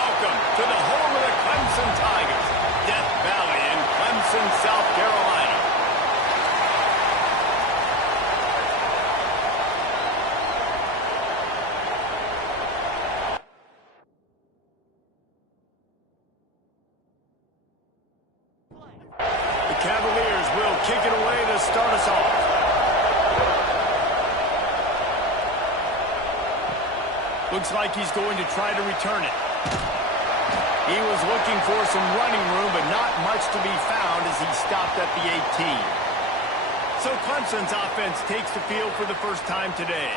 Welcome to the home of the Clemson Tigers, Death Valley in Clemson, South Carolina. The Cavaliers will kick it away to start us off. Looks like he's going to try to return it. He was looking for some running room, but not much to be found as he stopped at the 18. So Clemson's offense takes the field for the first time today.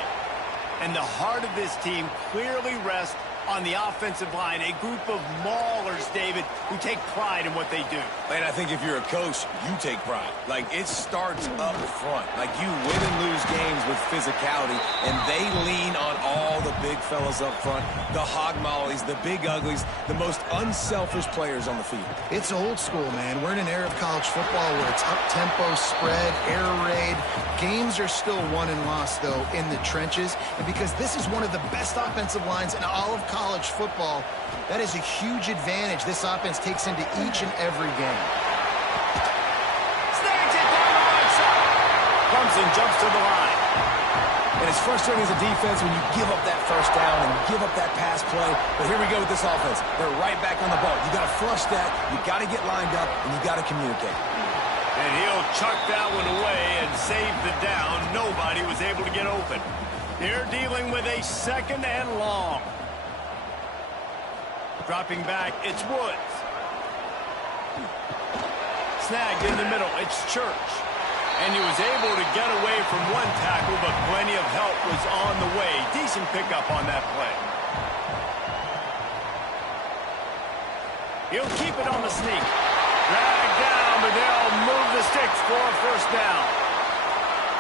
And the heart of this team clearly rests on the offensive line, a group of maulers, David, who take pride in what they do. And I think if you're a coach, you take pride. Like, it starts up front. Like, you win and lose games with physicality, and they lean on all the big fellas up front, the hog mollies, the big uglies, the most unselfish players on the field. It's old school, man. We're in an era of college football where it's up-tempo, spread, air raid. Games are still won and lost, though, in the trenches. And because this is one of the best offensive lines in all of college football, that is a huge advantage this offense takes into each and every game. Snags it down the right side. Clemson jumps to the line. And it's frustrating as a defense when you give up that first down and give up that pass play. But here we go with this offense. They're right back on the ball. You got to flush that. You got to get lined up, and you got to communicate. And he'll chuck that one away and save the down. Nobody was able to get open. They're dealing with a second and long. Dropping back, it's Woods. Snagged in the middle, it's Church. And he was able to get away from one tackle, but plenty of help was on the way. Decent pickup on that play. He'll keep it on the sneak. Dragged down, but they'll move the sticks for a first down.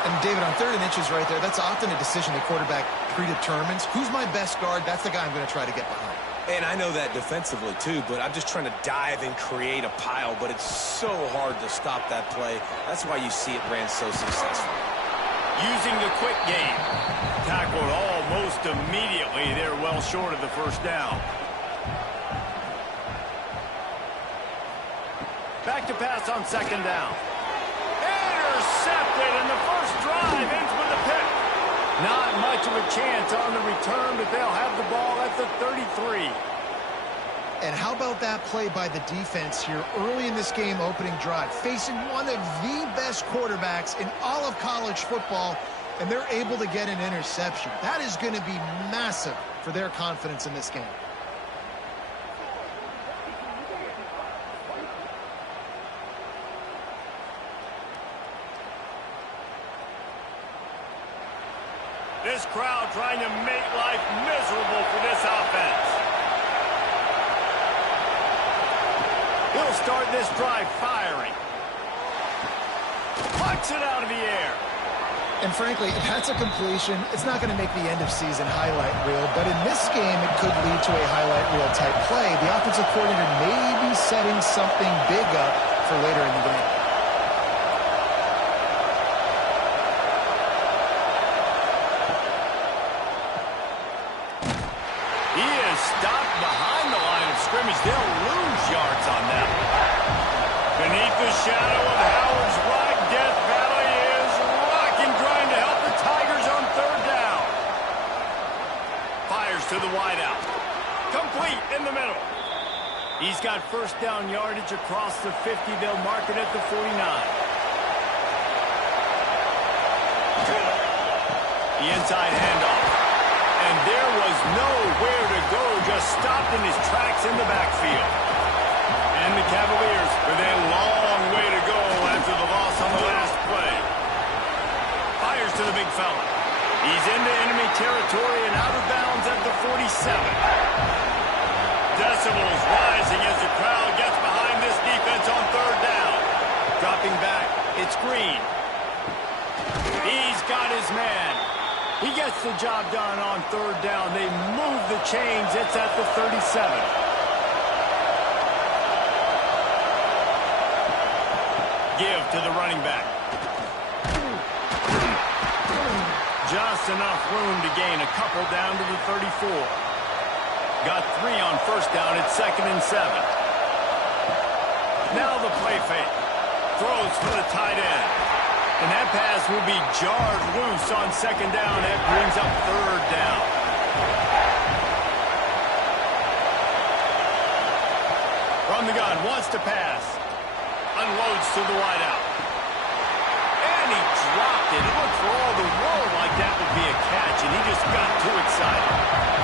And, David, on 3rd and inches right there, that's often a decision the quarterback predetermines. Who's my best guard? That's the guy I'm going to try to get behind. And I know that defensively, too, but I'm just trying to dive and create a pile, but it's so hard to stop that play. That's why you see it ran so successful. Using the quick game. Tackled almost immediately. They're well short of the first down. Back to pass on 2nd down. Intercepted, and the first drive ends with a pick. Not much of a chance on the return, but they'll have the ball at the 33. And how about that play by the defense here early in this game opening drive, facing one of the best quarterbacks in all of college football, and they're able to get an interception. That is going to be massive for their confidence in this game. This crowd trying to make life miserable for this offense. He'll start this drive firing. Pucks it out of the air. And frankly, if that's a completion, it's not going to make the end of season highlight reel. But in this game, it could lead to a highlight reel type play. The offensive coordinator may be setting something big up for later in the game. Stopped behind the line of scrimmage. They'll lose yards on that one. Beneath the shadow of Howard's Rock, Death Valley is rocking, trying to help the Tigers on 3rd down. Fires to the wideout. Complete in the middle. He's got first down yardage across the 50. They'll mark it at the 49. The inside handoff. And there was nowhere to go, just stopped in his tracks in the backfield. And the Cavaliers with a long way to go after the loss on the last play. Fires to the big fella. He's into enemy territory and out of bounds at the 47. Decibels rising as the crowd gets behind this defense on 3rd down. Dropping back, it's Green. He's got his man. He gets the job done on 3rd down. They move the chains. It's at the 37. Give to the running back. Just enough room to gain a couple down to the 34. Got 3 on first down. It's 2nd and 7. Now the play fake. Throws for the tight end. And that pass will be jarred loose on 2nd down. That brings up 3rd down. From the gun, wants to pass. Unloads to the wideout. And he dropped it. It looked for all the world like that would be a catch, and he just got too excited.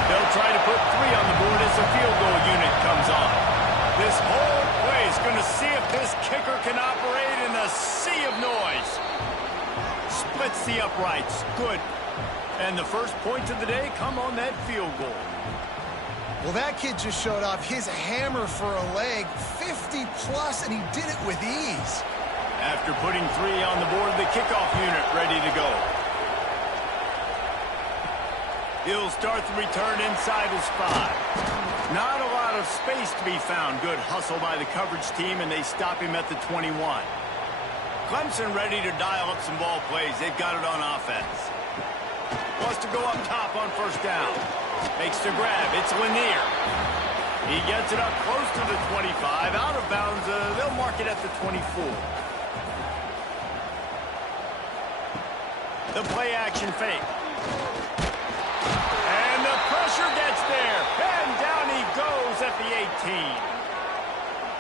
They'll try to put 3 on the board as the field goal unit comes on. This whole play is going to see if this kicker can operate in a sea of noise. Splits the uprights. Good. And the first points of the day come on that field goal. Well, that kid just showed off his hammer for a leg, 50-plus, and he did it with ease. After putting 3 on the board, the kickoff unit ready to go. He'll start the return inside his 5. Not a lot of space to be found. Good hustle by the coverage team, and they stop him at the 21. Clemson ready to dial up some ball plays. They've got it on offense. Wants to go up top on first down. Makes the grab. It's Lanier. He gets it up close to the 25. Out of bounds. They'll mark it at the 24. The play action fake. And the pressure gets there. And down he goes at the 18.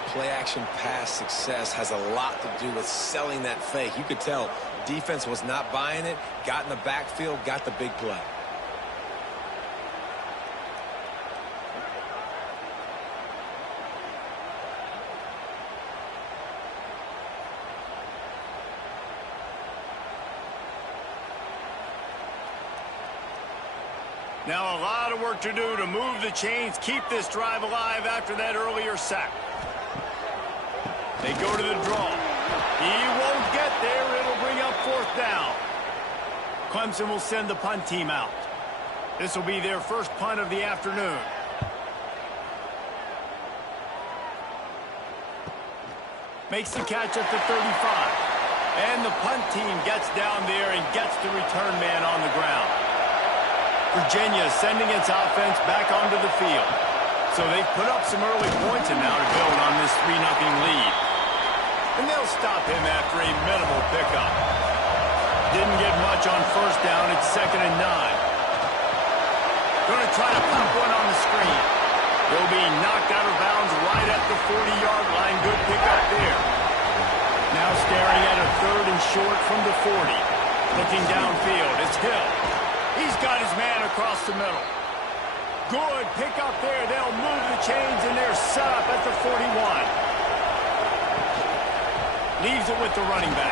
Play action pass success has a lot to do with selling that fake. You could tell defense was not buying it, got in the backfield, got the big play. Now a lot of work to do to move the chains, keep this drive alive after that earlier sack. They go to the draw. He won't get there. It'll bring up 4th down. Clemson will send the punt team out. This will be their first punt of the afternoon. Makes the catch at the 35. And the punt team gets down there and gets the return man on the ground. Virginia sending its offense back onto the field. So they've put up some early points and now to build on this 3-0 lead. And they'll stop him after a minimal pickup. Didn't get much on first down. It's 2nd and 9. Going to try to pop one on the screen. He'll be knocked out of bounds right at the 40-yard line. Good pickup there. Now staring at a 3rd and short from the 40. Looking downfield. It's Hill. He's got his man across the middle. Good pickup there. They'll move the chains, and they're set up at the 41. Leaves it with the running back.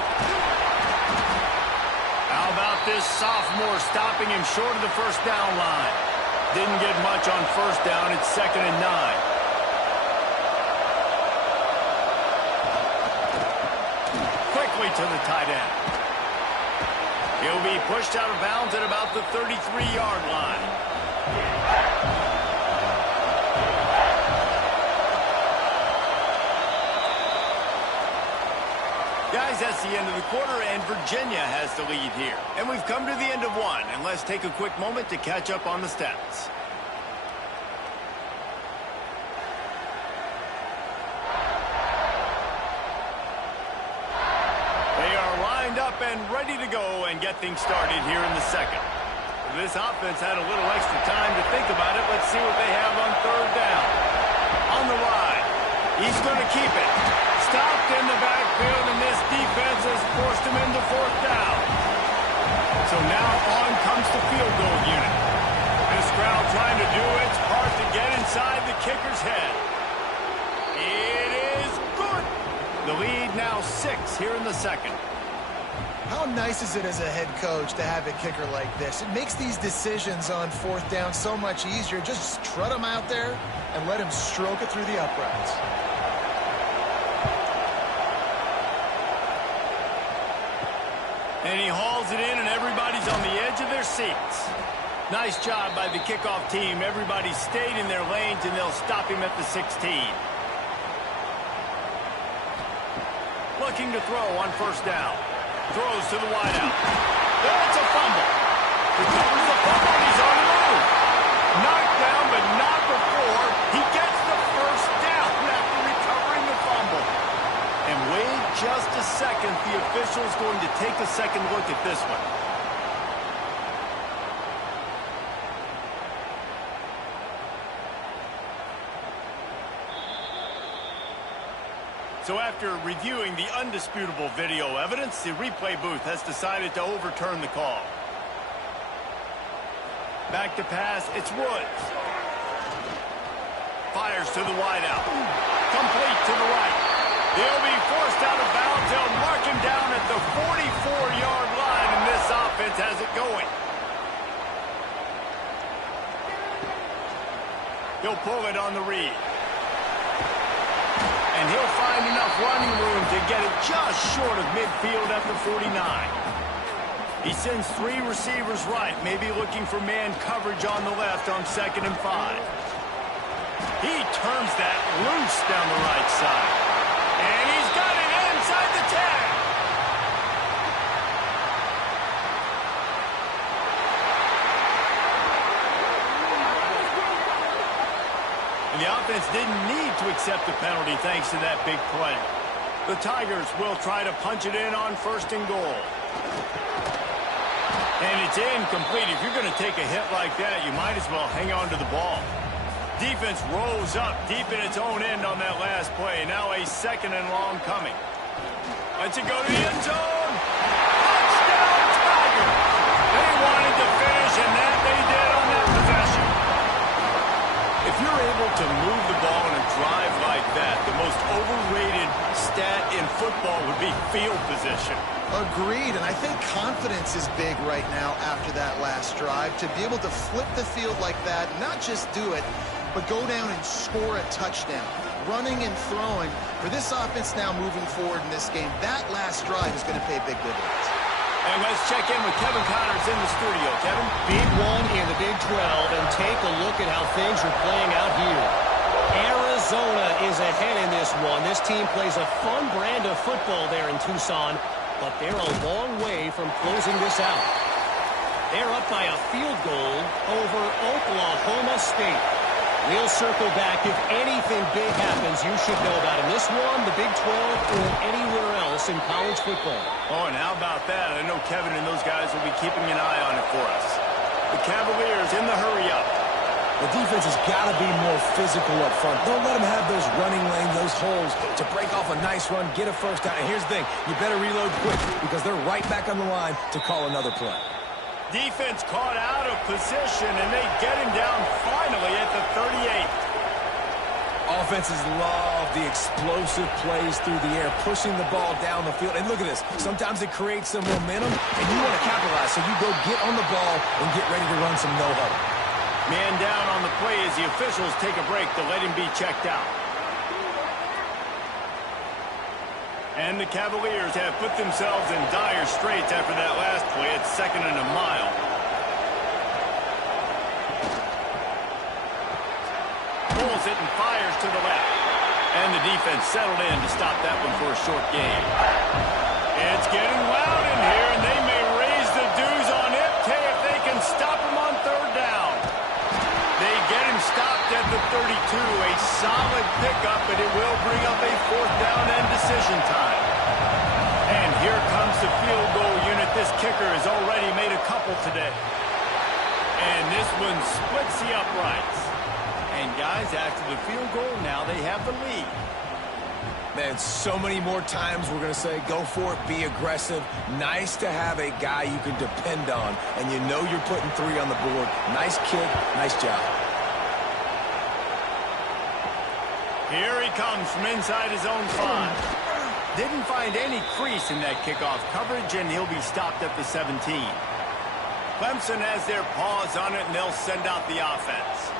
How about this sophomore stopping him short of the first down line? Didn't get much on first down. It's 2nd and 9. Quickly to the tight end. He'll be pushed out of bounds at about the 33-yard line. Guys, that's the end of the quarter, and Virginia has the lead here. And we've come to the end of one, and let's take a quick moment to catch up on the stats. Up and ready to go and get things started here in the second. This offense had a little extra time to think about it. Let's see what they have on 3rd down. On the ride. He's going to keep it. Stopped in the backfield, and this defense has forced him into 4th down. So now on comes the field goal unit. This crowd trying to do its part to get inside the kicker's head. It is good. The lead now 6 here in the second. How nice is it as a head coach to have a kicker like this? It makes these decisions on 4th down so much easier. Just strut him out there and let him stroke it through the uprights. And he hauls it in, and everybody's on the edge of their seats. Nice job by the kickoff team. Everybody stayed in their lanes, and they'll stop him at the 16. Looking to throw on first down. Throws to the wideout. That's a fumble. Recovers the fumble, and he's on the move. Knocked down, but not before officials going to take a second look at this one. So after reviewing the undisputable video evidence, the replay booth has decided to overturn the call. Back to pass, it's Woods. Fires to the wideout. Complete to the right. He'll be forced out of bounds. They'll mark him down at the 44-yard line, and this offense has it going. He'll pull it on the read. And he'll find enough running room to get it just short of midfield at the 49. He sends 3 receivers right, maybe looking for man coverage on the left on 2nd and 5. He turns that loose down the right side. And he's got it inside the 10. And the offense didn't need to accept the penalty thanks to that big play. The Tigers will try to punch it in on 1st and goal. And it's incomplete. If you're going to take a hit like that, you might as well hang on to the ball. Defense rolls up deep in its own end on that last play. Now a 2nd and long coming. Lets it go to the end zone. Touchdown, Tigers! They wanted to finish, and that they did on that possession. If you're able to move the ball in a drive like that, the most overrated stat in football would be field position. Agreed, and I think confidence is big right now after that last drive. To be able to flip the field like that, not just do it, but go down and score a touchdown. Running and throwing. For this offense now moving forward in this game, that last drive is going to pay big dividends. And let's check in with Kevin Connors in the studio. Kevin? Big one in the Big 12, and take a look at how things are playing out here. Arizona is ahead in this one. This team plays a fun brand of football there in Tucson, but they're a long way from closing this out. They're up by a field goal over Oklahoma State. We'll circle back. If anything big happens, you should know about in this one, the Big 12, or anywhere else in college football. Oh, and how about that? I know Kevin and those guys will be keeping an eye on it for us. The Cavaliers in the hurry-up. The defense has got to be more physical up front. Don't let them have those running lanes, those holes to break off a nice run, get a first down. And here's the thing, you better reload quick because they're right back on the line to call another play. Defense caught out of position, and they get him down finally at the 38. Offenses love the explosive plays through the air, pushing the ball down the field. And look at this. Sometimes it creates some momentum, and you want to capitalize. So you go get on the ball and get ready to run some no-huddle. Man down on the play as the officials take a break to let him be checked out. And the Cavaliers have put themselves in dire straits after that last play at 2nd and a mile. Pulls it and fires to the left. And the defense settled in to stop that one for a short gain. It's getting loud in here, and they may raise the dues on Ipke if they can stop him on 3rd down. They get him stopped at the 32. A solid pickup, but it will bring up a 4th down and decision time. And here comes the field goal unit. This kicker has already made a couple today. And this one splits the uprights. And guys, after the field goal, now they have the lead. Man, so many more times we're going to say, go for it, be aggressive. Nice to have a guy you can depend on, and you know you're putting 3 on the board. Nice kick, nice job. Here he comes from inside his own 5. Didn't find any crease in that kickoff coverage, and he'll be stopped at the 17. Clemson has their paws on it, and they'll send out the offense.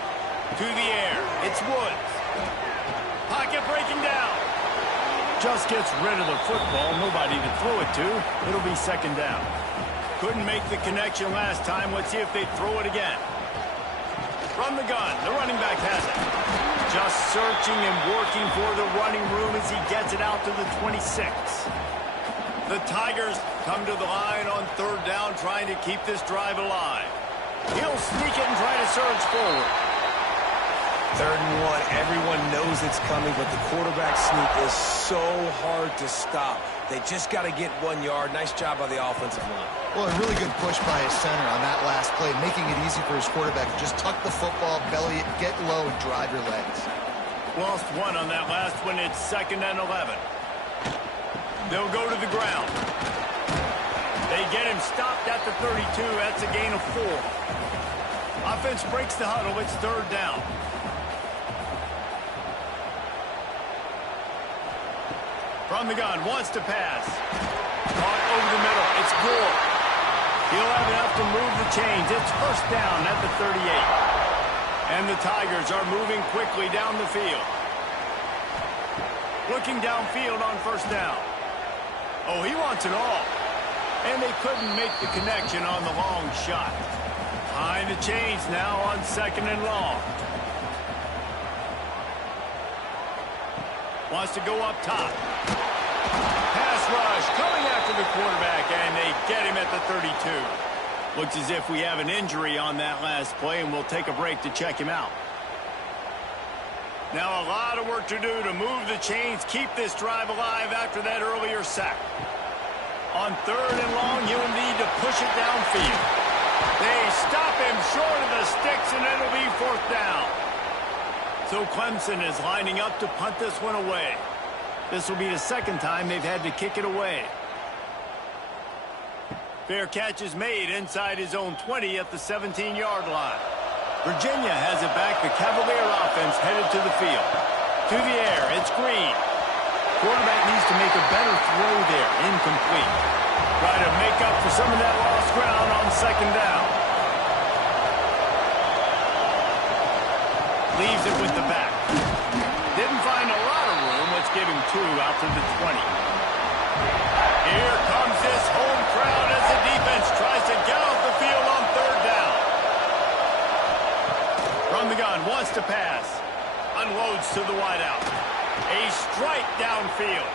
To the air, it's Woods. Pocket breaking down. Just gets rid of the football, nobody to throw it to. It'll be 2nd down. Couldn't make the connection last time. Let's see if they throw it again. From the gun, the running back has it. Just searching and working for the running room as he gets it out to the 26. The Tigers come to the line on 3rd down, trying to keep this drive alive. He'll sneak it and try to surge forward. 3rd and 1. Everyone knows it's coming, but the quarterback sneak is so hard to stop. They just got to get 1 yard. Nice job by the offensive line. Well, a really good push by his center on that last play, making it easy for his quarterback to just tuck the football, belly it, get low, and drive your legs. Lost 1 on that last one. It's 2nd and 11. They'll go to the ground. They get him stopped at the 32. That's a gain of 4. Offense breaks the huddle. It's 3rd down. From the gun, wants to pass. Caught over the middle. It's Gore. He'll have enough to move the chains. It's 1st down at the 38. And the Tigers are moving quickly down the field. Looking downfield on 1st down. Oh, he wants it all. And they couldn't make the connection on the long shot. Behind the chains now on 2nd and long. Wants to go up top. Pass rush coming after the quarterback, and they get him at the 32. Looks as if we have an injury on that last play, and we'll take a break to check him out. Now a lot of work to do to move the chains, keep this drive alive after that earlier sack. On 3rd and long, you'll need to push it downfield. They stop him short of the sticks, and it'll be 4th down. So Clemson is lining up to punt this one away. This will be the 2nd time they've had to kick it away. Fair catch is made inside his own 20 at the 17-yard line. Virginia has it back. The Cavalier offense headed to the field. To the air, it's Green. Quarterback needs to make a better throw there. Incomplete. Try to make up for some of that lost ground on 2nd down. Leaves it with the back. Didn't find a lot of room. Let's give him 2 out to the 20. Here comes this home crowd as the defense tries to get off the field on 3rd down. From the gun, wants to pass. Unloads to the wideout. A strike downfield.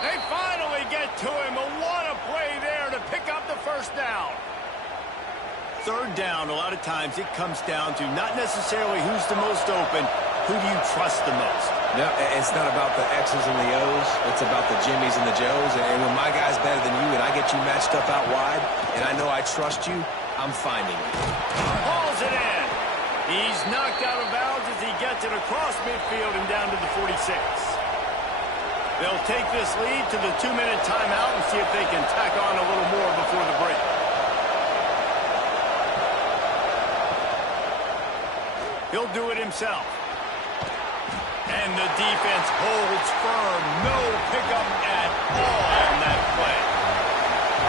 They finally get to him. What a play there to pick up the 1st down. 3rd down, a lot of times it comes down to not necessarily who's the most open, who do you trust the most? No, it's not about the X's and the O's. It's about the Jimmies and the Joes. And when my guy's better than you and I get you matched up out wide and I know I trust you, I'm finding it. Hauls it in. He's knocked out of bounds as he gets it across midfield and down to the 46. They'll take this lead to the 2-minute timeout and see if they can tack on a little more before the break. He'll do it himself. And the defense holds firm. No pickup at all on that play.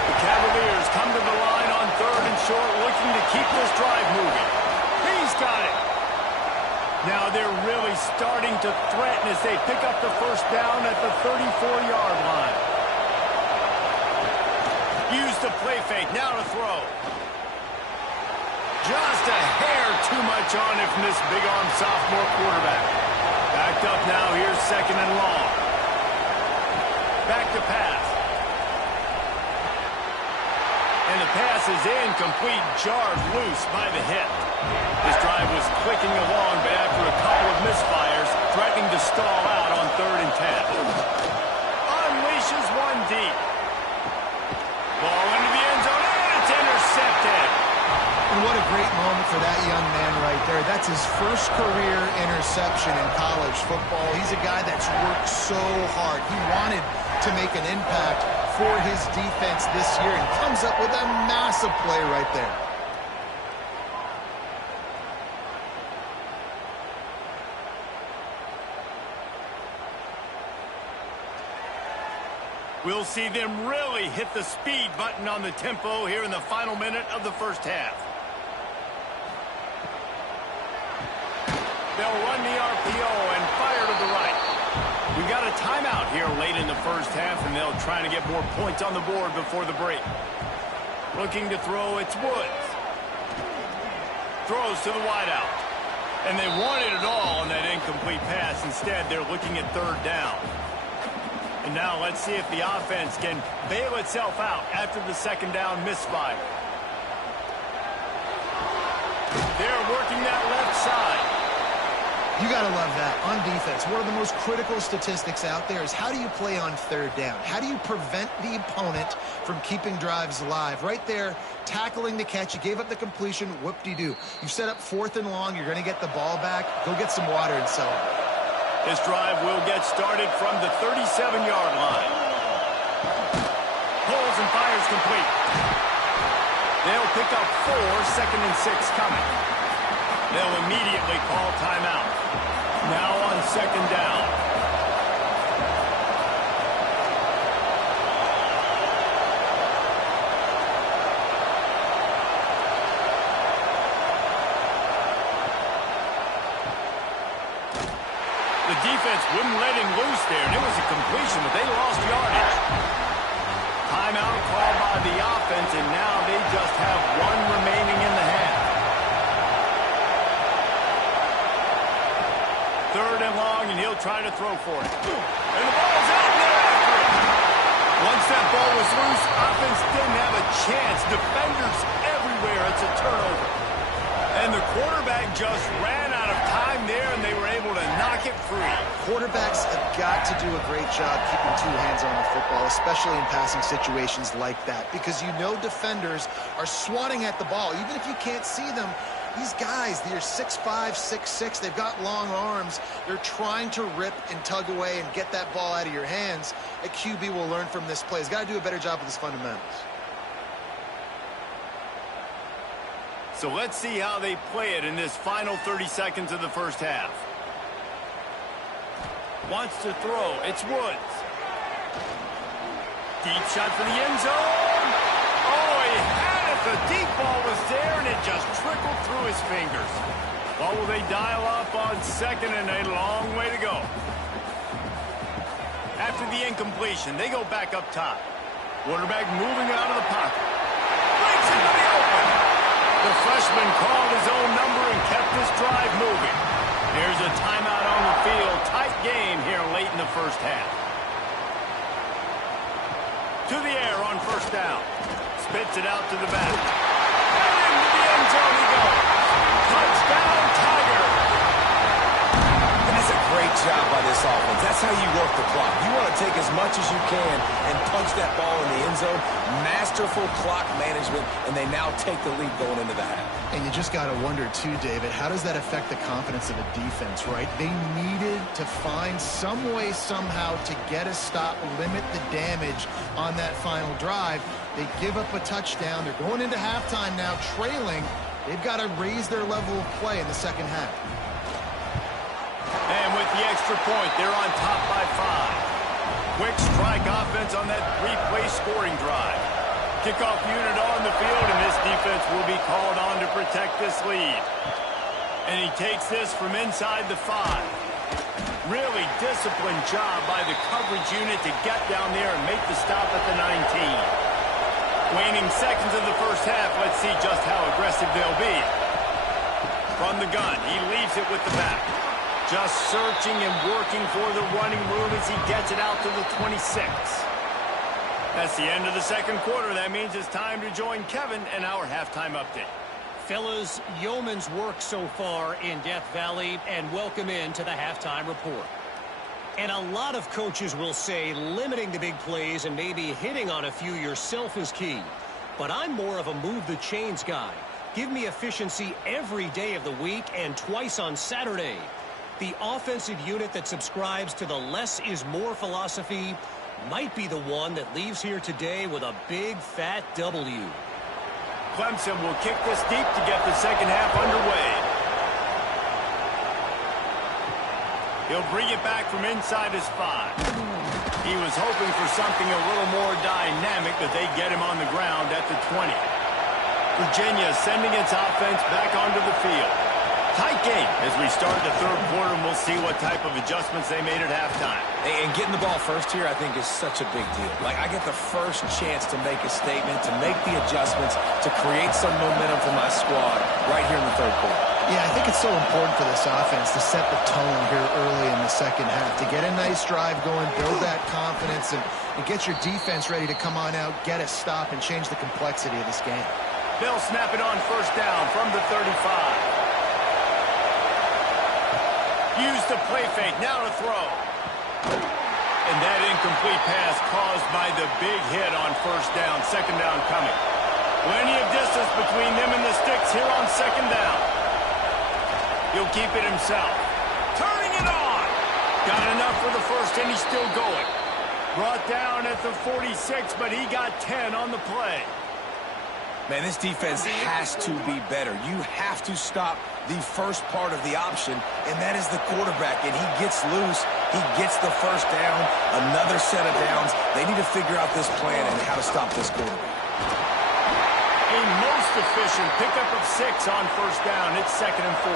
The Cavaliers come to the line on 3rd and short, looking to keep this drive moving. He's got it. Now they're really starting to threaten as they pick up the 1st down at the 34-yard line. Use the play fake. Now to throw. Just a hair too much on it from this big-arm sophomore quarterback. Backed up now. Here's 2nd and long. Back to pass. And the pass is incomplete, jarred loose by the hit. This drive was clicking along, but after a couple of misfires, threatening to stall out on 3rd and 10. Unleashes one deep. Ball into the end zone, and it's intercepted. And what a great moment for that young man right there. That's his first career interception in college football. He's a guy that's worked so hard. He wanted to make an impact for his defense this year and comes up with a massive play right there. We'll see them really hit the speed button on the tempo here in the final minute of the 1st half. They'll run the RPO and fire to the right. We got a timeout here late in the 1st half, and they'll try to get more points on the board before the break. Looking to throw, it's Woods. Throws to the wideout. And they wanted it all on that incomplete pass. Instead, they're looking at 3rd down. And now let's see if the offense can bail itself out after the 2nd down misfire. They're working that left side. You got to love that. On defense, one of the most critical statistics out there is how do you play on third down? How do you prevent the opponent from keeping drives alive? Right there, tackling the catch. You gave up the completion. Whoop-de-doo. You set up 4th and long. You're going to get the ball back. Go get some water and celebrate. This drive will get started from the 37-yard line. Pulls and fires complete. They'll pick up 4, 2nd and 6 coming. They'll immediately call timeout. Now on 2nd down. The defense wouldn't let him loose there, and it was a completion, but they lost yardage. Timeout called by the offense, and now they just have 1 remaining in the half. 3rd and long, and he'll try to throw for it. And the ball's out there after it. Once that ball was loose, offense didn't have a chance. Defenders everywhere. It's a turnover. And the quarterback just ran out of time there, and they were able to knock it free. Quarterbacks have got to do a great job keeping 2 hands on the football, especially in passing situations like that, because you know defenders are swatting at the ball. Even if you can't see them, these guys, they're 6'5", 6'6", they've got long arms. They're trying to rip and tug away and get that ball out of your hands. A QB will learn from this play. He's got to do a better job with his fundamentals. So let's see how they play it in this final 30 seconds of the first half. Wants to throw. It's Woods. Deep shot for the end zone. Oh, he had it. The deep ball was there, and it just trickled through his fingers. Well, will they dial up on 2nd and a long way to go? After the incompletion, they go back up top. Quarterback moving out of the pocket. Breaks into the open. The freshman called his own number and kept this drive moving. There's a timeout on the field. Tight game here late in the first half. To the air on 1st down. Spits it out to the back. And into the end zone he goes. Touchdown, Tiger. And that's a great job by this offense. That's how you work the clock. You want to take as much as you can and punch that ball in the end zone. Masterful clock management, and they now take the lead going into the half. And you just got to wonder, too, David, how does that affect the confidence of a defense, right? They needed to find some way, somehow, to get a stop, limit the damage on that final drive. They give up a touchdown. They're going into halftime now, trailing. They've got to raise their level of play in the second half. And with the extra point, they're on top by 5. Quick strike offense on that 3-play scoring drive. Kickoff unit on the field, and this defense will be called on to protect this lead. And he takes this from inside the 5. Really disciplined job by the coverage unit to get down there and make the stop at the 19. Waning seconds of the first half, let's see just how aggressive they'll be. From the gun, he leaves it with the back. Just searching and working for the running room as he gets it out to the 26. That's the end of the second quarter. That means it's time to join Kevin and our halftime update. Fellas, yeoman's work so far in Death Valley, and welcome into the halftime report. And a lot of coaches will say limiting the big plays and maybe hitting on a few yourself is key. But I'm more of a move the chains guy. Give me efficiency every day of the week and twice on Saturday. The offensive unit that subscribes to the less is more philosophy might be the one that leaves here today with a big fat W. Clemson will kick this deep to get the second half underway. He'll bring it back from inside his 5. He was hoping for something a little more dynamic, but they get him on the ground at the 20. Virginia sending its offense back onto the field. Tight game as we start the third quarter, and we'll see what type of adjustments they made at halftime. And getting the ball first here, I think, is such a big deal. Like, I get the first chance to make a statement, to make the adjustments, to create some momentum for my squad right here in the third quarter. Yeah, I think it's so important for this offense to set the tone here early in the second half, to get a nice drive going, build that confidence, and get your defense ready to come on out, get a stop, and change the complexity of this game. They'll snap it on 1st down from the 35. Use the play fake. Now to throw. And that incomplete pass caused by the big hit on first down. Second down coming. Plenty of distance between them and the sticks here on second down. He'll keep it himself. Turning it on. Got enough for the first, and he's still going. Brought down at the 46, but he got 10 on the play. Man, this defense has to be better. You have to stop the first part of the option, and that is the quarterback. And he gets loose. He gets the first down, another set of downs. They need to figure out this plan and how to stop this quarterback. A most efficient pickup of 6 on first down. It's 2nd and 4.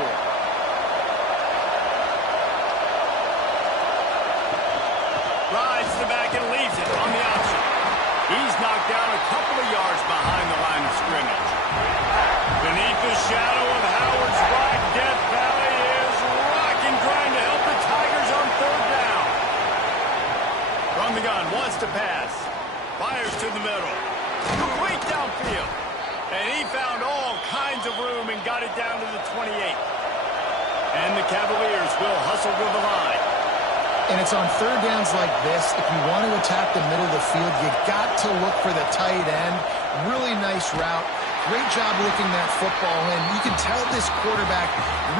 Rides the back and leaves it on the option. He's knocked down a couple of yards behind the line of scrimmage. Beneath the shadow of Howard's right, Death Valley is rocking, trying to help the Tigers on third down. From the gun, wants to pass. Fires to the middle. Complete downfield. And he found all kinds of room and got it down to the 28. And the Cavaliers will hustle to the line. And it's on third downs like this, if you want to attack the middle of the field, you got to look for the tight end. Really nice route. Great job looking that football in. You can tell this quarterback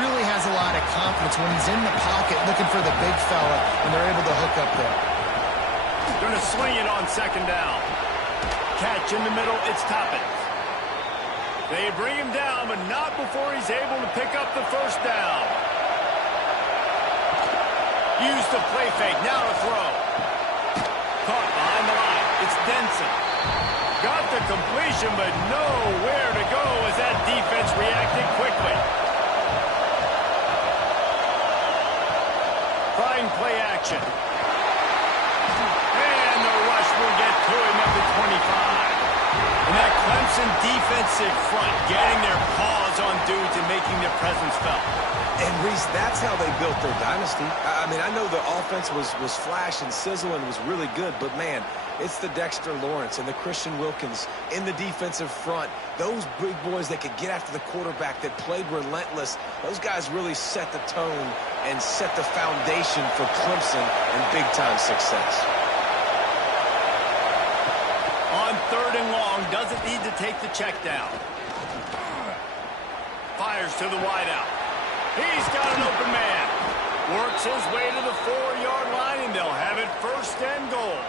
really has a lot of confidence when he's in the pocket looking for the big fella, and they're able to hook up there. Going to sling it on second down. Catch in the middle, it's Toppins. They bring him down, but not before he's able to pick up the first down. Use the play fake, now to throw. Caught behind the line, it's Denson. Got the completion, but nowhere to go as that defense reacted quickly. Trying play action. And the rush will get to him at the 25. And that Clemson defensive front getting their paws on dudes and making their presence felt. And, Reese, that's how they built their dynasty. I mean, I know the offense was flash and sizzle and was really good, but, man, it's the Dexter Lawrence and the Christian Wilkins in the defensive front. Those big boys that could get after the quarterback, that played relentless, those guys really set the tone and set the foundation for Clemson and big-time success. On third and long, doesn't need to take the check down. Fires to the wideout. He's got an open man. Works his way to the 4-yard line, and they'll have it first and goal.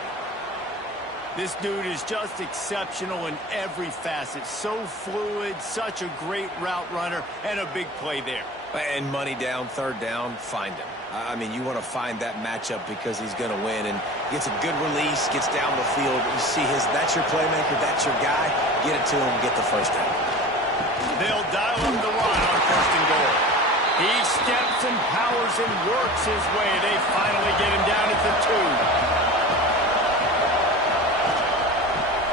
This dude is just exceptional in every facet. So fluid, such a great route runner, and a big play there. And money down, third down, find him. I mean, you want to find that matchup because he's going to win, and gets a good release, gets down the field. You see that's your playmaker, that's your guy. Get it to him, get the first down. They'll dial up the run on first and goal. He steps and powers and works his way. They finally get him down at the 2.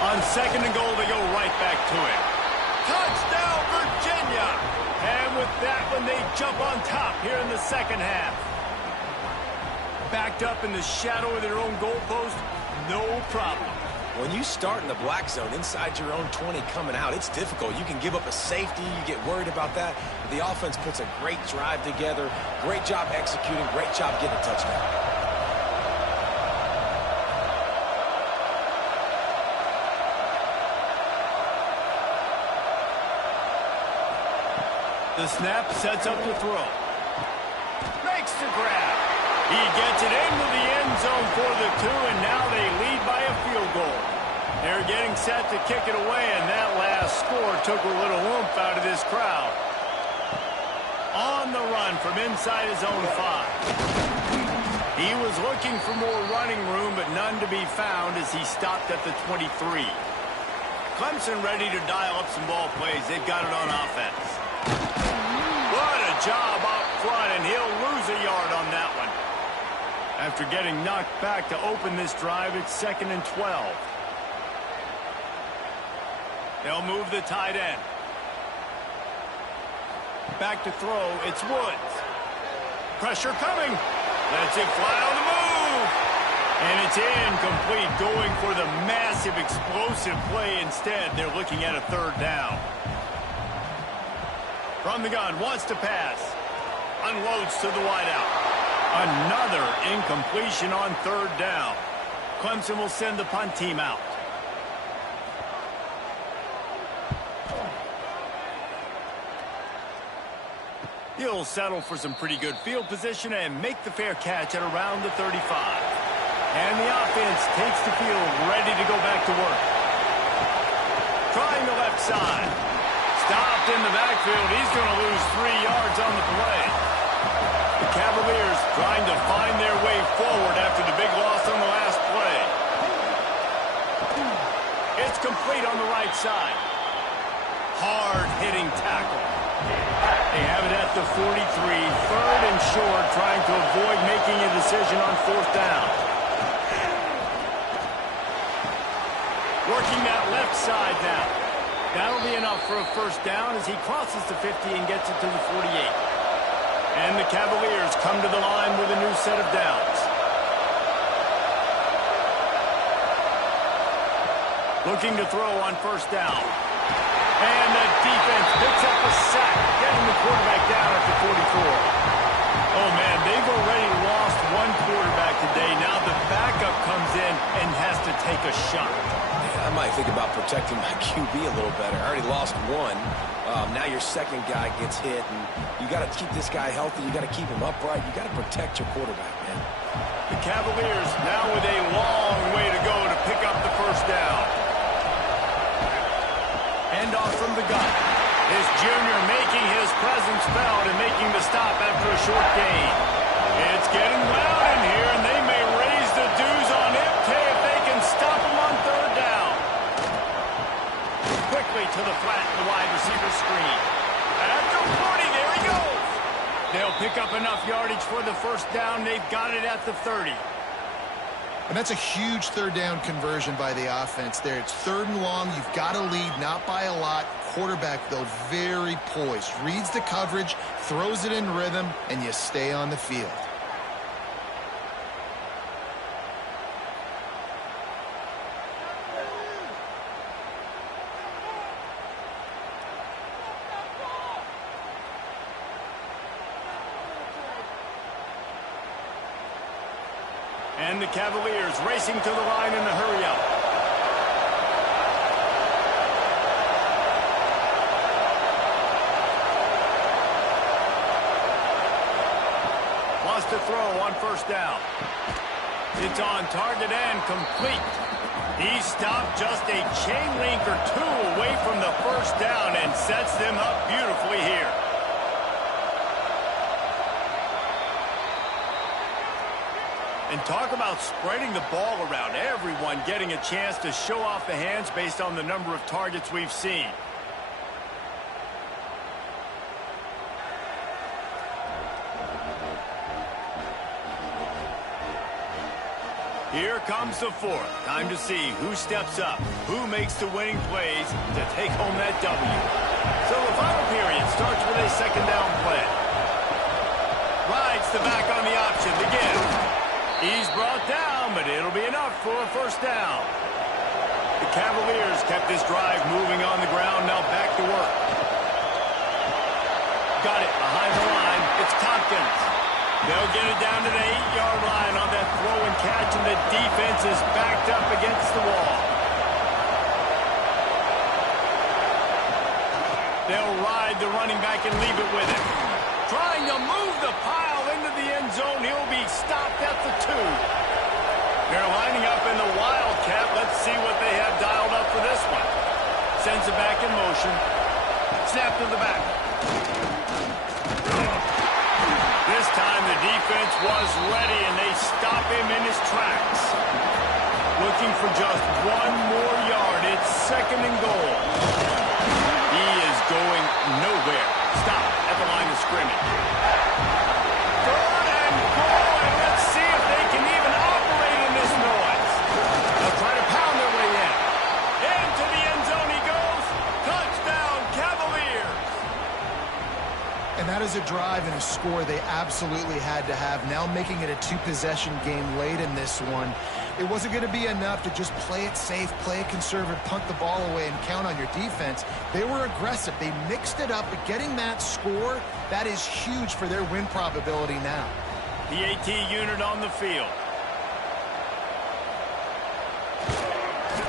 On second and goal, they go right back to him. Touchdown, Virginia! And with that one, they jump on top here in the second half. Backed up in the shadow of their own goalpost, no problem. When you start in the black zone inside your own 20 coming out, it's difficult. You can give up a safety. You get worried about that. The offense puts a great drive together. Great job executing. Great job getting a touchdown. The snap sets up to throw. Makes the grab. He gets it into the end zone for the 2, and now they lead by a field goal. They're getting set to kick it away, and that last score took a little oomph out of this crowd. On the run from inside his own 5. He was looking for more running room, but none to be found as he stopped at the 23. Clemson ready to dial up some ball plays. They've got it on offense. What a job up front, and he'll lose a yard on that one. After getting knocked back to open this drive, it's 2nd and 12. They'll move the tight end. Back to throw, it's Woods. Pressure coming. Lets it fly on the move. And it's incomplete, going for the massive explosive play instead. They're looking at a third down. From the gun, wants to pass. Unloads to the wideout. Another incompletion on third down. Clemson will send the punt team out. He'll settle for some pretty good field position and make the fair catch at around the 35. And the offense takes the field, ready to go back to work. Trying the left side. Stopped in the backfield. He's going to lose 3 yards on the play. The Cavaliers trying to find their way forward after the big loss on the last play. It's complete on the right side. Hard-hitting tackle. They have it at the 43, third and short, trying to avoid making a decision on fourth down. Working that left side now. That'll be enough for a first down as he crosses the 50 and gets it to the 48. And the Cavaliers come to the line with a new set of downs. Looking to throw on first down. And the defense picks up a sack, getting the quarterback down at the 44. Oh, man, they've already lost one quarterback today. Now the backup comes in and has to take a shot. I might think about protecting my QB a little better. I already lost one. Now your second guy gets hit, and you got to keep this guy healthy. You got to keep him upright. You got to protect your quarterback, man. The Cavaliers now with a long way to go to pick up the first down. Hand off from the gun. This junior making his presence felt and making the stop after a short gain. It's getting loud in here, and they may raise the dues on MK if they can stop him on third down. Quickly to the flat, the wide receiver screen. At the 40, there he goes. They'll pick up enough yardage for the first down. They've got it at the 30. And that's a huge third down conversion by the offense there. It's third and long. You've got to lead, not by a lot. Quarterback, though, very poised. Reads the coverage, throws it in rhythm, and you stay on the field. And the Cavaliers racing to the line in a hurry-up. Wants to throw on first down. It's on target and complete. He stopped just a chain link or two away from the first down and sets them up beautifully here. And talk about spreading the ball around. Everyone getting a chance to show off the hands based on the number of targets we've seen. Here comes the fourth. Time to see who steps up, who makes the winning plays to take home that W. So the final period starts with a second down play. Rides the back on the option. Again. He's brought down, but it'll be enough for a first down. The Cavaliers kept this drive moving on the ground, now back to work. Got it behind the line. It's Tompkins. They'll get it down to the 8-yard line on that throw and catch, and the defense is backed up against the wall. They'll ride the running back and leave it with him. Trying to move the pile into the end zone. He'll be stopped at the 2. They're lining up in the Wildcat. Let's see what they have dialed up for this one. Sends it back in motion. Snap to the back. This time the defense was ready, and they stop him in his tracks. Looking for just one more yard. It's second and goal. He is going nowhere. Stop at the line of scrimmage. Third and goal, and let's see if they can even operate in this noise. They'll try to pound their way in. Into the end zone he goes. Touchdown, Cavaliers. And that is a drive and a score they absolutely had to have. Now making it a two-possession game late in this one. It wasn't going to be enough to just play it safe, play it conservative, punt the ball away, and count on your defense. They were aggressive. They mixed it up, but getting that score, that is huge for their win probability now. The AT unit on the field.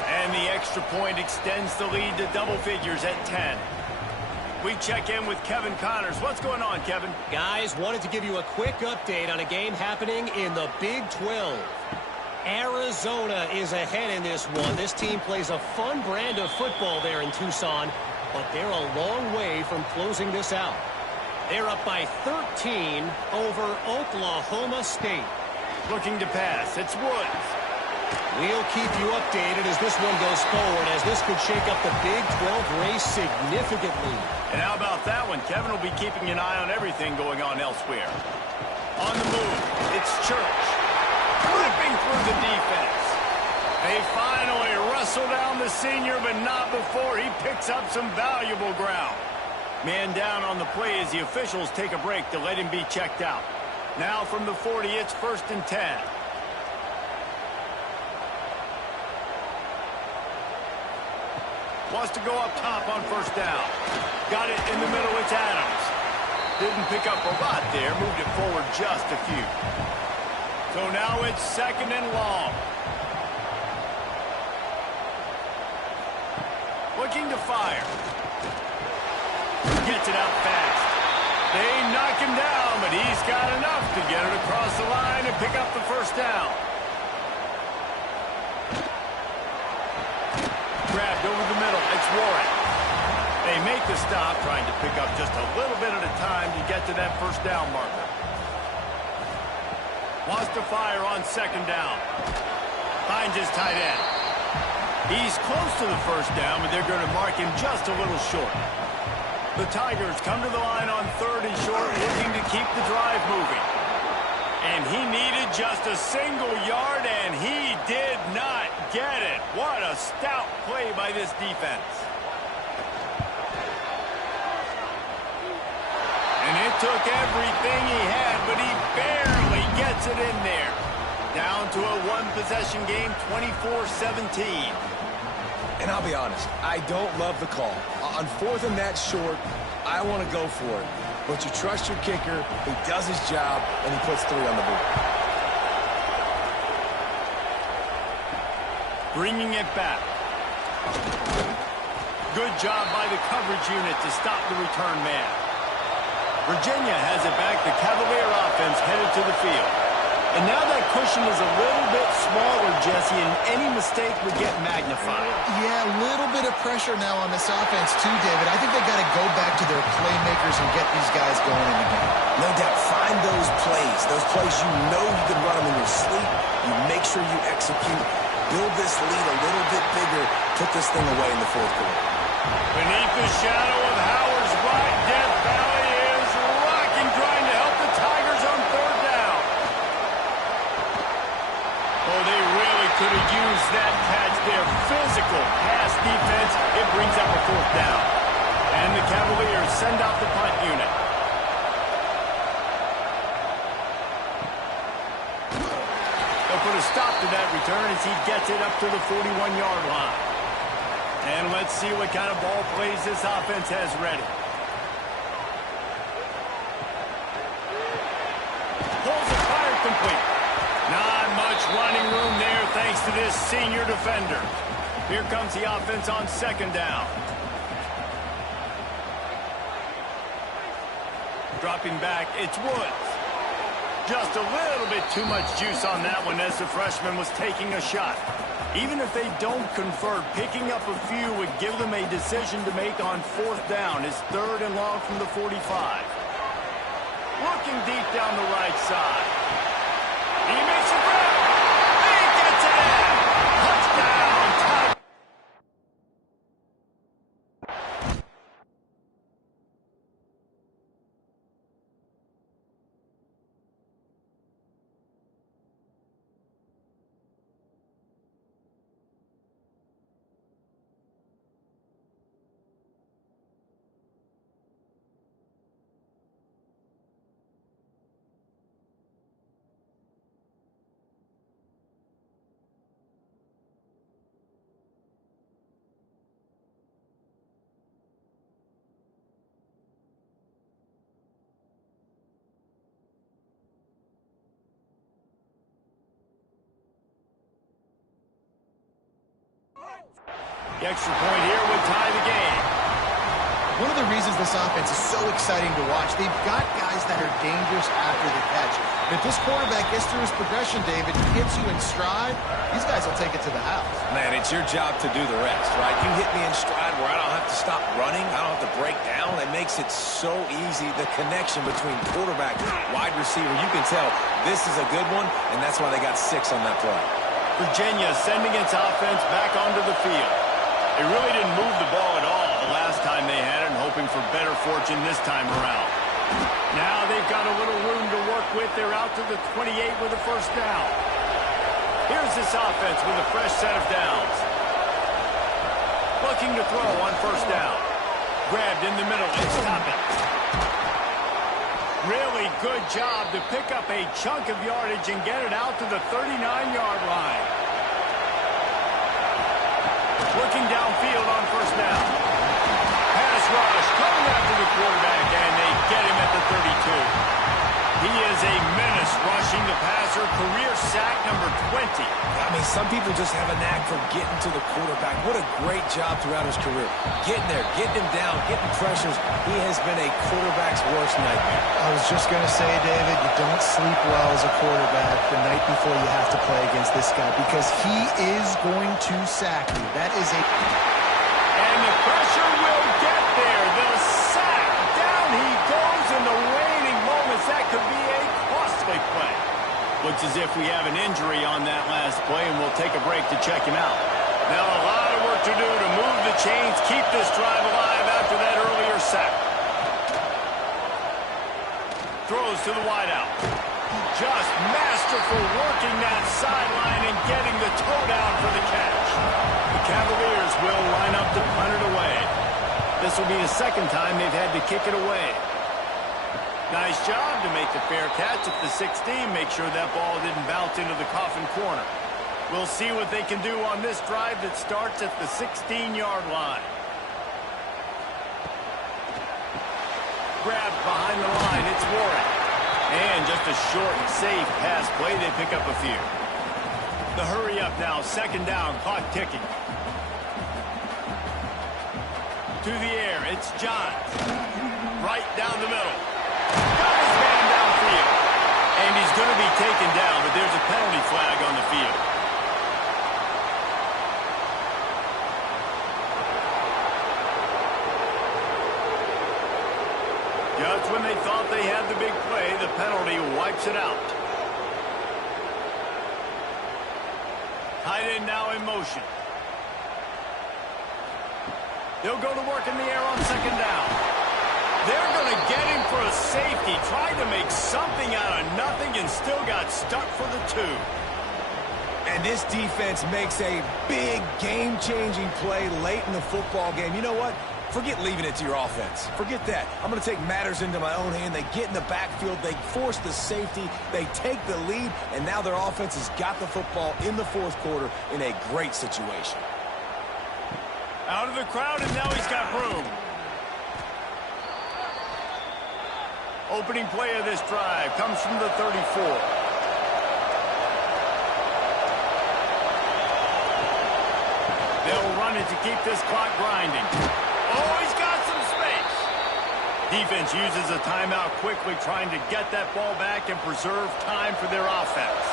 And the extra point extends the lead to double figures at 10. We check in with Kevin Connors. What's going on, Kevin? Guys, wanted to give you a quick update on a game happening in the Big 12. Arizona is ahead in this one. This team plays a fun brand of football there in Tucson, but they're a long way from closing this out. They're up by 13 over Oklahoma State. Looking to pass. It's Woods. We'll keep you updated as this one goes forward, as this could shake up the Big 12 race significantly. And how about that one? Kevin will be keeping an eye on everything going on elsewhere. On the move, it's Church. Flipping through the defense. They finally wrestle down the senior, but not before he picks up some valuable ground. Man down on the play as the officials take a break to let him be checked out. Now from the 40, it's 1st and 10. Wants to go up top on 1st down. Got it in the middle, it's Adams. Didn't pick up a lot there, moved it forward just a few. So now it's 2nd and long. Looking to fire. Gets it out fast. They knock him down, but he's got enough to get it across the line and pick up the 1st down. Grabbed over the middle. It's Warren. They make the stop, trying to pick up just a little bit at a time to get to that 1st down marker. Wants to fire on 2nd down. Finds his tight end. He's close to the 1st down, but they're going to mark him just a little short. The Tigers come to the line on 3rd and short, looking to keep the drive moving. And he needed just a single yard, and he did not get it. What a stout play by this defense. And it took everything he had, but he barely gets it in there. Down to a one-possession game, 24-17. And I'll be honest, I don't love the call. On 4th and that short, I want to go for it. But you trust your kicker, he does his job, and he puts 3 on the board. Bringing it back. Good job by the coverage unit to stop the return man. Virginia has it back. The Cavalier offense headed to the field. And now that cushion is a little bit smaller, Jesse, and any mistake would get magnified. Yeah, a little bit of pressure now on this offense too, David. I think they got to go back to their playmakers and get these guys going in the game. No doubt, find those plays you know you can run them in your sleep. You make sure you execute. Build this lead a little bit bigger. Put this thing away in the 4th quarter. Beneath the shadow of Howard's right, Death Valley is rocking, trying to help the Tigers on 3rd down. Oh, they really could have used that catch there. Physical pass defense. It brings up a 4th down. And the Cavaliers send out the punt unit. They'll put a stop to that return as he gets it up to the 41-yard line. And let's see what kind of ball plays this offense has ready. Pulls it, fired complete. Not much running room there thanks to this senior defender. Here comes the offense on 2nd down. Dropping back, it's Woods. Just a little bit too much juice on that one as the freshman was taking a shot. Even if they don't convert, picking up a few would give them a decision to make on 4th down. It's 3rd and long from the 45. Looking deep down the right side. He makes a grab. He gets it in. Touchdown, Tigers. The extra point here would tie the game. One of the reasons this offense is so exciting to watch, they've got guys that are dangerous after the catch. And if this quarterback gets through his progression, David, hits you in stride, these guys will take it to the house. Man, it's your job to do the rest, right? You hit me in stride where I don't have to stop running. I don't have to break down. It makes it so easy. The connection between quarterback and wide receiver, you can tell this is a good one, and that's why they got 6 on that play. Virginia sending its offense back onto the field. They really didn't move the ball at all the last time they had it, and hoping for better fortune this time around. Now they've got a little room to work with. They're out to the 28 with a first down. Here's this offense with a fresh set of downs. Looking to throw on first down. Grabbed in the middle and stop it. Really good job to pick up a chunk of yardage and get it out to the 39-yard line. Looking downfield on first down. Pass rush coming after the quarterback, and they get him at the 32. He is a menace rushing the passer. Career sack number 20. I mean, some people just have a knack for getting to the quarterback. What a great job throughout his career. Getting there, getting him down, getting pressures. He has been a quarterback's worst nightmare. I was just going to say, David, you don't sleep well as a quarterback the night before you have to play against this guy because he is going to sack you. That is a... And the pressure will get there. The sack. Down he goes in the waning moments. That could be a costly play. Looks as if we have an injury on that last play, and we'll take a break to check him out. Now a lot of work to do to move the chains, keep this drive alive after that earlier sack. Throws to the wideout. Just masterful working that sideline and getting the toe down for the catch. The Cavaliers will line up to punt it away. This will be the second time they've had to kick it away. Nice job to make the fair catch at the 16. Make sure that ball didn't bounce into the coffin corner. We'll see what they can do on this drive that starts at the 16-yard line. Grabbed behind the line. It's Warren. And just a short and safe pass play. They pick up a few. The hurry up now. Second down. Clock ticking. To the air. It's Johns. Right down the middle. Got his man downfield. And he's going to be taken down, but there's a penalty flag on the field. Just when they thought they had the big play, the penalty wipes it out. Tight end now in motion. They'll go to work in the air on second down. They're going to get him for a safety. Tried to make something out of nothing and still got stuck for the 2. And this defense makes a big game-changing play late in the football game. You know what? Forget leaving it to your offense. Forget that. I'm going to take matters into my own hand. They get in the backfield. They force the safety. They take the lead. And now their offense has got the football in the fourth quarter in a great situation. Out of the crowd, and now he's got room. Opening play of this drive comes from the 34. They'll run it to keep this clock grinding. Oh, he's got some space. Defense uses a timeout quickly, trying to get that ball back and preserve time for their offense.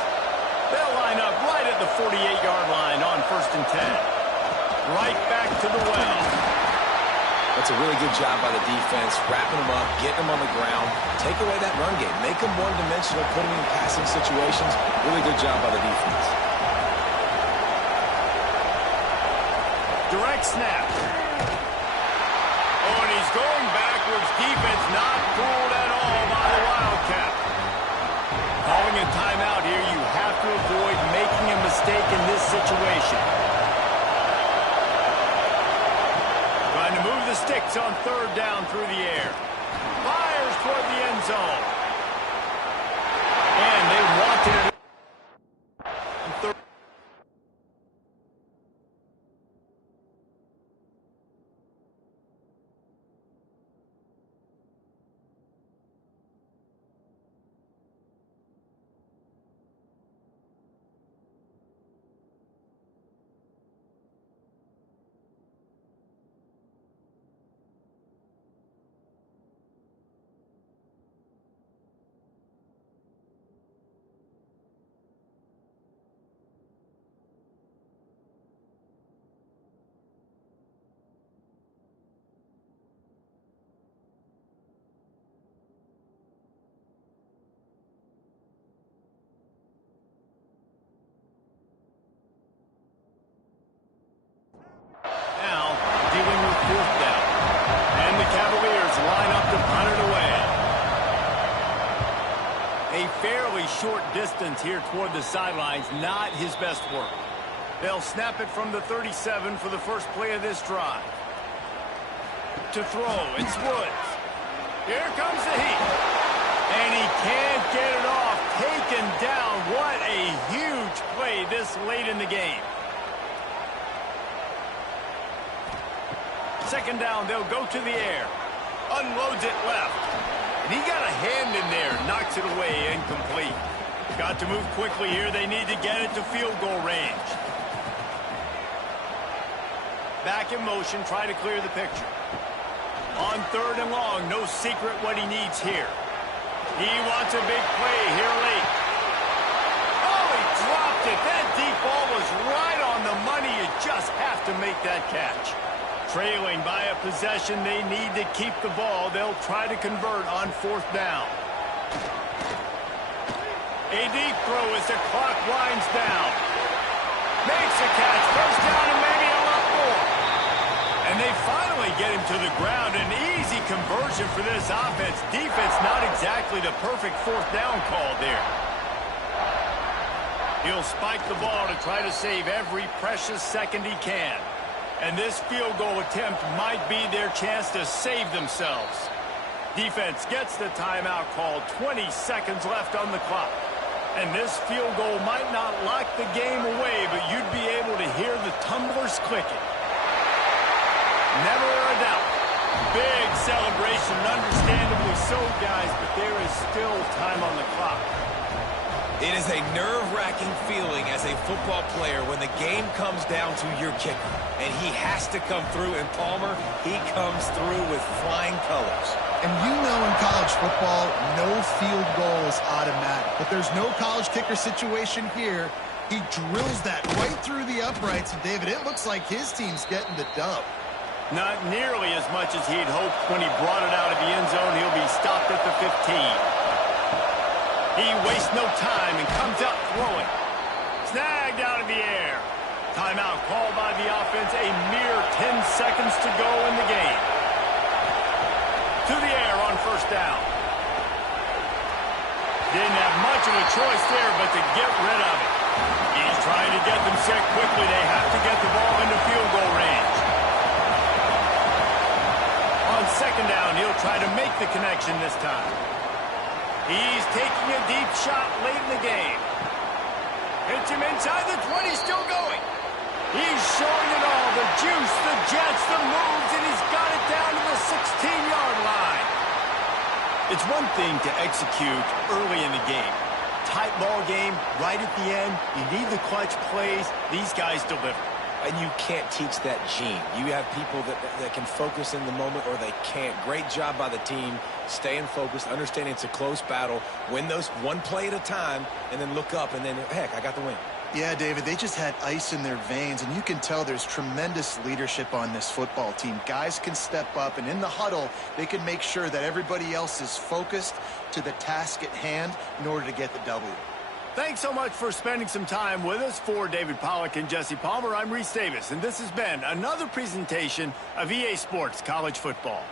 They'll line up right at the 48-yard line on 1st and 10. Right back to the well. That's a really good job by the defense, wrapping them up, getting them on the ground, take away that run game, make them one-dimensional, put them in passing situations. Really good job by the defense. Direct snap. Oh, and he's going backwards. Defense not fooled at all by the Wildcat. Calling a timeout here, you have to avoid making a mistake in this situation. Trying to move the sticks on third down through the air. Fires toward the end zone. And they wanted it. Third. short distance here toward the sidelines. Not his best work. They'll snap it from the 37 for the first play of this drive. To throw, it's Woods. Here comes the heat. And he can't get it off. Taken down. What a huge play this late in the game. Second down, they'll go to the air. Unloads it left. And he got a hand in there. Knocks it away, incomplete. Got to move quickly here. They need to get it to field goal range. Back in motion, try to clear the picture. On third and long, no secret what he needs here. He wants a big play here late. Oh, he dropped it. That deep ball was right on the money. You just have to make that catch. Trailing by a possession, they need to keep the ball. They'll try to convert on fourth down. A deep throw as the clock winds down. Makes a catch. First down and maybe a lot more. And they finally get him to the ground. An easy conversion for this offense. Defense not exactly the perfect fourth down call there. He'll spike the ball to try to save every precious second he can. And this field goal attempt might be their chance to save themselves. Defense gets the timeout called. 20 seconds left on the clock. And this field goal might not lock the game away, but you'd be able to hear the tumblers clicking. Never a doubt. Big celebration, understandably so, guys, but there is still time on the clock. It is a nerve-wracking feeling as a football player when the game comes down to your kicker. And he has to come through. And Palmer, he comes through with flying colors. And you know in college football, no field goal is automatic. But there's no college kicker situation here. He drills that right through the uprights. And, David, it looks like his team's getting the dub. Not nearly as much as he'd hoped when he brought it out of the end zone. He'll be stopped at the 15. He wastes no time and comes up throwing. Snagged out of the air. Timeout called by the offense. A mere 10 seconds to go in the game. To the air on first down. Didn't have much of a choice there but to get rid of it. He's trying to get them set quickly. They have to get the ball into field goal range. On second down, he'll try to make the connection this time. He's taking a deep shot late in the game. Hits him inside the 20, still going. He's showing it all, the juice, the jets, the moves, and he's got it down to the 16-yard line. It's one thing to execute early in the game. Tight ball game, right at the end, you need the clutch plays. These guys deliver. And you can't teach that gene. You have people that can focus in the moment or they can't. Great job by the team, staying focused, understanding it's a close battle, win those one play at a time, and then look up, and then, heck, I got the win. Yeah, David, they just had ice in their veins, and you can tell there's tremendous leadership on this football team. Guys can step up, and in the huddle, they can make sure that everybody else is focused to the task at hand in order to get the W. Thanks so much for spending some time with us. For David Pollack and Jesse Palmer, I'm Reese Davis, and this has been another presentation of EA Sports College Football.